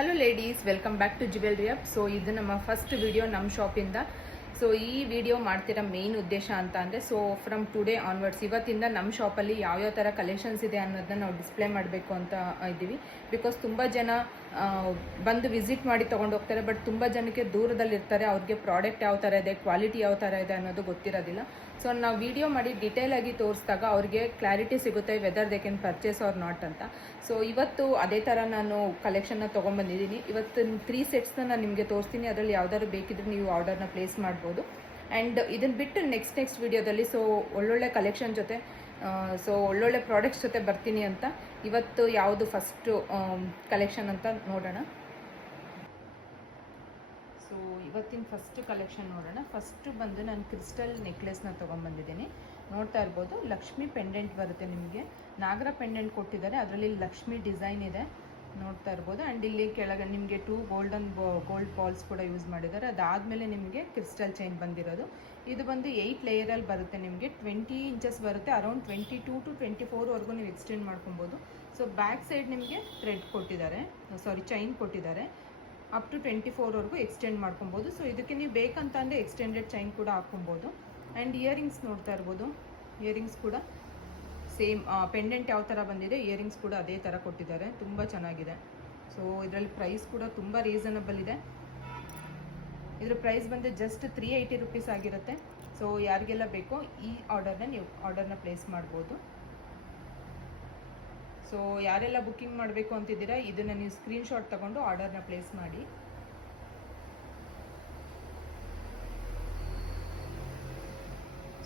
Hello ladies, welcome back to jewellery up. So ಇದು ನಮ್ಮ first video ನಮ್ಮ ಶಾಪಿಂದ. ಸೊ ಈ ವಿಡಿಯೋ ಮಾಡ್ತಿರೋ ಮೇನ್ ಉದ್ದೇಶ ಅಂತ ಅಂದರೆ, ಸೊ ಫ್ರಮ್ ಟುಡೇ ಆನ್ವರ್ಡ್ಸ್ ಇವತ್ತಿಂದ ನಮ್ಮ ಶಾಪಲ್ಲಿ ಯಾವ್ಯಾವ ಥರ ಕಲೆಕ್ಷನ್ಸ್ ಇದೆ ಅನ್ನೋದನ್ನ ನಾವು ಡಿಸ್ಪ್ಲೇ ಮಾಡಬೇಕು ಅಂತ ಇದ್ದೀವಿ. ಬಿಕಾಸ್ ತುಂಬ ಜನ ಬಂದು ವಿಸಿಟ್ ಮಾಡಿ ತೊಗೊಂಡು ಹೋಗ್ತಾರೆ, ಬಟ್ ತುಂಬ ಜನಕ್ಕೆ ದೂರದಲ್ಲಿರ್ತಾರೆ, ಅವ್ರಿಗೆ ಪ್ರಾಡಕ್ಟ್ ಯಾವ ಥರ ಇದೆ, ಕ್ವಾಲಿಟಿ ಯಾವ ಥರ ಇದೆ ಅನ್ನೋದು ಗೊತ್ತಿರೋದಿಲ್ಲ. ಸೊ ನಾವು ವಿಡಿಯೋ ಮಾಡಿ ಡೀಟೇಲ್ ಆಗಿ ತೋರಿಸಿದಾಗ ಅವ್ರಿಗೆ ಕ್ಲಾರಿಟಿ ಸಿಗುತ್ತೆ whether they can purchase or not ಅಂತ. ಸೊ ಇವತ್ತು ಅದೇ ಥರ ನಾನು ಕಲೆಕ್ಷನ್ನ ತೊಗೊಂಬಂದಿದ್ದೀನಿ. ಇವತ್ತು 3 ಸೆಟ್ಸ್ನ ನಾನು ನಿಮಗೆ ತೋರಿಸ್ತೀನಿ. ಅದರಲ್ಲಿ ಯಾವ್ದಾದ್ರು ಬೇಕಿದ್ರೆ ನೀವು ಆರ್ಡರ್ನ ಪ್ಲೇಸ್ ಮಾಡ್ಬೋದು. ಆ್ಯಂಡ್ ಇದನ್ನು ಬಿಟ್ಟು ನೆಕ್ಸ್ಟ್ ವಿಡಿಯೋದಲ್ಲಿ ಸೊ ಒಳ್ಳೊಳ್ಳೆ ಕಲೆಕ್ಷನ್ ಜೊತೆ ಸೊ ಒಳ್ಳೊಳ್ಳೆ ಪ್ರಾಡಕ್ಟ್ಸ್ ಜೊತೆ ಬರ್ತೀನಿ ಅಂತ. ಇವತ್ತು ಯಾವುದು ಫಸ್ಟು ಕಲೆಕ್ಷನ್ ಅಂತ ನೋಡೋಣ. ಸೊ ಇವತ್ತಿನ ಫಸ್ಟ್ ಕಲೆಕ್ಷನ್ ನೋಡೋಣ. ಫಸ್ಟ್ ಬಂದು ನಾನು ಕ್ರಿಸ್ಟಲ್ ನೆಕ್ಲೆಸ್ನ ತೊಗೊಂಡ್ಬಂದಿದ್ದೀನಿ. ನೋಡ್ತಾ ಇರ್ಬೋದು, ಲಕ್ಷ್ಮಿ ಪೆಂಡೆಂಟ್ ಬರುತ್ತೆ ನಿಮಗೆ. ನಾಗರ ಪೆಂಡೆಂಟ್ ಕೊಟ್ಟಿದ್ದಾರೆ, ಅದರಲ್ಲಿ ಲಕ್ಷ್ಮಿ ಡಿಸೈನ್ ಇದೆ ನೋಡ್ತಾ ಇರ್ಬೋದು. ಆ್ಯಂಡ್ ಇಲ್ಲಿ ಕೆಳಗೆ ನಿಮಗೆ 2 ಗೋಲ್ಡ್ ಬಾಲ್ಸ್ ಕೂಡ ಯೂಸ್ ಮಾಡಿದ್ದಾರೆ. ಅದಾದಮೇಲೆ ನಿಮಗೆ ಕ್ರಿಸ್ಟಲ್ ಚೈನ್ ಬಂದಿರೋದು. ಇದು ಬಂದು 8 ಲೇಯರಲ್ಲಿ ಬರುತ್ತೆ ನಿಮಗೆ. 20 ಇಂಚಸ್ ಬರುತ್ತೆ, ಅರೌಂಡ್ 22 to 24ವರೆಗೂ ನೀವು ಎಕ್ಸ್ಟೆಂಡ್ ಮಾಡ್ಕೊಬೋದು. ಸೊ ಬ್ಯಾಕ್ ಸೈಡ್ ನಿಮಗೆ ಥ್ರೆಡ್ ಕೊಟ್ಟಿದ್ದಾರೆ, ಚೈನ್ ಕೊಟ್ಟಿದ್ದಾರೆ. ಅಪ್ ಟು 24ವರೆಗೂ ಎಕ್ಸ್ಟೆಂಡ್ ಮಾಡ್ಕೊಬೋದು. ಸೊ ಇದಕ್ಕೆ ನೀವು ಬೇಕಂತ ಅಂದರೆ ಎಕ್ಸ್ಟೆಂಡೆಡ್ ಚೈನ್ ಕೂಡ ಹಾಕ್ಕೊಬೋದು. ಆ್ಯಂಡ್ ಇಯರಿಂಗ್ಸ್ ನೋಡ್ತಾ ಇರ್ಬೋದು, ಇಯರಿಂಗ್ಸ್ ಕೂಡ ಸೇಮ್ ಪೆಂಡೆಂಟ್ ಯಾವ ಥರ ಬಂದಿದೆ, ಇಯರಿಂಗ್ಸ್ ಕೂಡ ಅದೇ ಥರ ಕೊಟ್ಟಿದ್ದಾರೆ. ತುಂಬ ಚೆನ್ನಾಗಿದೆ. ಸೊ ಇದರಲ್ಲಿ ಪ್ರೈಸ್ ಕೂಡ ತುಂಬ ರೀಸನಬಲ್ ಇದೆ. ಇದ್ರ ಪ್ರೈಸ್ ಬಂದು ಜಸ್ಟ್ 380 ರುಪೀಸ್ ಆಗಿರುತ್ತೆ. ಸೊ ಯಾರಿಗೆಲ್ಲ ಬೇಕೋ ಈ ನೀವು ಆರ್ಡರ್ನ ಪ್ಲೇಸ್ ಮಾಡ್ಬೋದು. ಸೊ ಯಾರೆಲ್ಲ ಬುಕ್ಕಿಂಗ್ ಮಾಡಬೇಕು ಅಂತಿದ್ದೀರಾ, ಇದನ್ನು ನೀವು ಸ್ಕ್ರೀನ್ಶಾಟ್ ತಗೊಂಡು ಆರ್ಡರ್ನ ಪ್ಲೇಸ್ ಮಾಡಿ.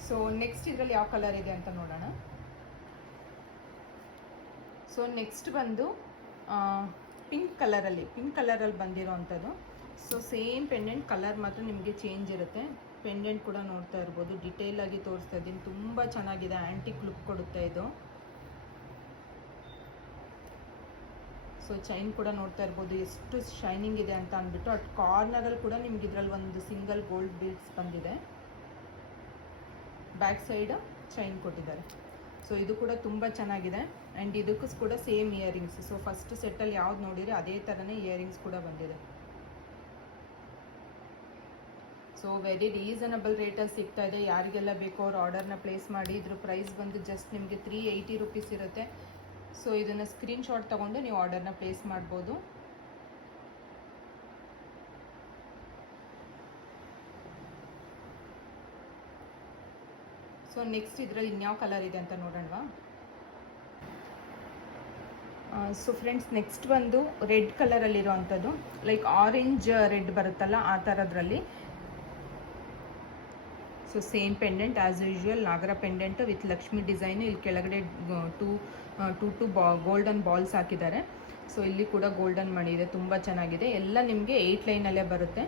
ಸೊ ನೆಕ್ಸ್ಟ್ ಇದರಲ್ಲಿ ಯಾವ ಕಲರ್ ಇದೆ ಅಂತ ನೋಡೋಣ. ಸೊ ನೆಕ್ಸ್ಟ್ ಬಂದು ಪಿಂಕ್ ಕಲರಲ್ಲಿ ಬಂದಿರೋ ಅಂಥದ್ದು. ಸೊ ಸೇಮ್ ಪೆಂಡೆಂಟ್, ಕಲರ್ ಮಾತ್ರ ನಿಮಗೆ ಚೇಂಜ್ ಇರುತ್ತೆ. ಪೆಂಡೆಂಟ್ ಕೂಡ ನೋಡ್ತಾ ಇರ್ಬೋದು, ಡಿಟೇಲ್ ಆಗಿ ತೋರಿಸ್ತಾ ಇದ್ದೀನಿ. ತುಂಬ ಚೆನ್ನಾಗಿದೆ, ಆ್ಯಂಟಿಕ್ ಲುಕ್ ಕೊಡುತ್ತೆ ಇದು. ಸೊ ಚೈನ್ ಕೂಡ ನೋಡ್ತಾ ಇರ್ಬೋದು ಎಷ್ಟು ಶೈನಿಂಗ್ ಇದೆ ಅಂತ ಅಂದ್ಬಿಟ್ಟು. ಅಟ್ ಕಾರ್ನರಲ್ಲಿ ಕೂಡ ನಿಮ್ಗೆ ಇದರಲ್ಲಿ ಒಂದು ಸಿಂಗಲ್ ಗೋಲ್ಡ್ ಬೀಡ್ಸ್ ಬಂದಿದೆ. ಬ್ಯಾಕ್ ಸೈಡ್ ಚೈನ್ ಕೊಟ್ಟಿದ್ದಾರೆ. ಸೊ ಇದು ಕೂಡ ತುಂಬ ಚೆನ್ನಾಗಿದೆ. ಆ್ಯಂಡ್ ಇದಕ್ಕೂ ಕೂಡ ಸೇಮ್ ಇಯರಿಂಗ್ಸ್. ಸೊ ಫಸ್ಟ್ ಸೆಟ್ಟಲ್ಲಿ ಯಾವ್ದು ನೋಡಿರಿ ಅದೇ ಥರನೇ ಇಯರಿಂಗ್ಸ್ ಕೂಡ ಬಂದಿದೆ. ಸೊ ವೆರಿ ರೀಸನಬಲ್ ರೇಟಲ್ಲಿ ಸಿಗ್ತಾ ಇದೆ. ಯಾರಿಗೆಲ್ಲ ಬೇಕೋ ಅವ್ರು ಆರ್ಡರ್ನ ಪ್ಲೇಸ್ ಮಾಡಿ. ಇದ್ರ ಪ್ರೈಸ್ ಬಂದು ಜಸ್ಟ್ ನಿಮಗೆ 380 ರುಪೀಸ್ ಇರುತ್ತೆ. ಸೊ ಇದನ್ನು ಸ್ಕ್ರೀನ್ಶಾಟ್ ತಗೊಂಡು ನೀವು ಆರ್ಡರ್ನ ಪ್ಲೇಸ್ ಮಾಡ್ಬೋದು. ಸೊ ನೆಕ್ಸ್ಟ್ ಇದರಲ್ಲಿ ಇನ್ಯಾವ ಕಲರ್ ಇದೆ ಅಂತ ನೋಡೋಣವಾ. ಸೊ ಫ್ರೆಂಡ್ಸ್, ನೆಕ್ಸ್ಟ್ ಬಂದು ರೆಡ್ ಕಲರಲ್ಲಿರೋ ಅಂಥದ್ದು, ಲೈಕ್ ಆರೆಂಜ್ ರೆಡ್ ಬರುತ್ತಲ್ಲ ಆ ಥರದ್ರಲ್ಲಿ. So same pendant as usual, ನಾಗರ ಪೆಂಡೆಂಟ್ ವಿತ್ ಲಕ್ಷ್ಮಿ ಡಿಸೈನ್. ಇಲ್ಲಿ ಕೆಳಗಡೆ ಟೂ ಗೋಲ್ಡನ್ ಬಾಲ್ಸ್ ಹಾಕಿದ್ದಾರೆ. ಸೊ ಇಲ್ಲಿ ಕೂಡ ಗೋಲ್ಡನ್ ಮಾಡಿದೆ, ತುಂಬ ಚೆನ್ನಾಗಿದೆ. ಎಲ್ಲ ನಿಮಗೆ 8 ಲೈನಲ್ಲೇ ಬರುತ್ತೆ.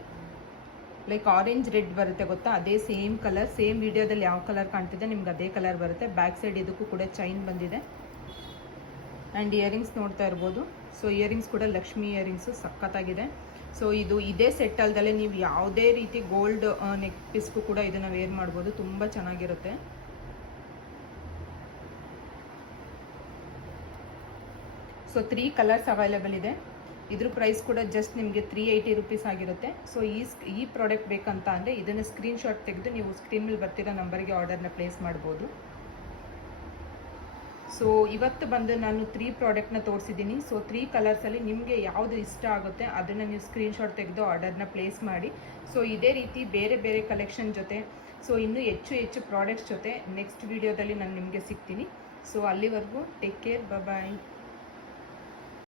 ಲೈಕ್ ಆರೆಂಜ್ ರೆಡ್ ಬರುತ್ತೆ ಗೊತ್ತಾ, ಅದೇ ಸೇಮ್ ಕಲರ್. ಸೇಮ್ ವಿಡಿಯೋದಲ್ಲಿ ಯಾವ ಕಲರ್ ಕಾಣ್ತಿದೆ ನಿಮ್ಗೆ ಅದೇ ಕಲರ್ ಬರುತ್ತೆ. ಬ್ಯಾಕ್ ಸೈಡ್ ಇದಕ್ಕೂ ಕೂಡ ಚೈನ್ ಬಂದಿದೆ. ಆ್ಯಂಡ್ ಇಯರಿಂಗ್ಸ್ ನೋಡ್ತಾ ಇರ್ಬೋದು. ಸೊ ಇಯರಿಂಗ್ಸ್ ಕೂಡ ಲಕ್ಷ್ಮಿ ಇಯರಿಂಗ್ಸು ಸಖತ್ತಾಗಿದೆ. ಸೊ ಇದೇ ಸೆಟ್ ಅಲ್ದಲ್ಲೇ ನೀವು ಯಾವುದೇ ರೀತಿ ಗೋಲ್ಡ್ ನೆಕ್ ಪೀಸ್ಗೂ ಕೂಡ ಇದನ್ನು ವೇರ್ ಮಾಡ್ಬೋದು, ತುಂಬ ಚೆನ್ನಾಗಿರುತ್ತೆ. ಸೊ 3 ಕಲರ್ಸ್ ಅವೈಲೇಬಲ್ ಇದೆ. ಇದ್ರ ಪ್ರೈಸ್ ಕೂಡ ಜಸ್ಟ್ ನಿಮಗೆ 380 ರುಪೀಸ್ ಆಗಿರುತ್ತೆ. ಸೊ ಈ ಪ್ರಾಡಕ್ಟ್ ಬೇಕಂತ ಅಂದರೆ ಇದನ್ನು ಸ್ಕ್ರೀನ್ಶಾಟ್ ತೆಗೆದು ನೀವು ಸ್ಕ್ರೀನ್ ಮೇಲೆ ಬರ್ತಿರೋ ನಂಬರ್ಗೆ ಆರ್ಡರ್ನ ಪ್ಲೇಸ್ ಮಾಡ್ಬೋದು. ಸೊ ಇವತ್ತು ಬಂದು ನಾನು 3 ಪ್ರಾಡಕ್ಟ್ನ ತೋರಿಸಿದ್ದೀನಿ. ಸೊ 3 ಕಲರ್ಸಲ್ಲಿ ನಿಮಗೆ ಯಾವುದು ಇಷ್ಟ ಆಗುತ್ತೆ ಅದನ್ನು ನೀವು ಸ್ಕ್ರೀನ್ಶಾಟ್ ತೆಗೆದು ಆರ್ಡರ್ನ ಪ್ಲೇಸ್ ಮಾಡಿ. ಸೊ ಇದೇ ರೀತಿ ಬೇರೆ ಬೇರೆ ಕಲೆಕ್ಷನ್ ಜೊತೆ, ಸೊ ಇನ್ನೂ ಹೆಚ್ಚು ಪ್ರಾಡಕ್ಟ್ಸ್ ಜೊತೆ ನೆಕ್ಸ್ಟ್ ವಿಡಿಯೋದಲ್ಲಿ ನಾನು ನಿಮಗೆ ಸಿಗ್ತೀನಿ. ಸೊ ಅಲ್ಲಿವರೆಗೂ ಟೇಕ್ ಕೇರ್, ಬಾಯ್.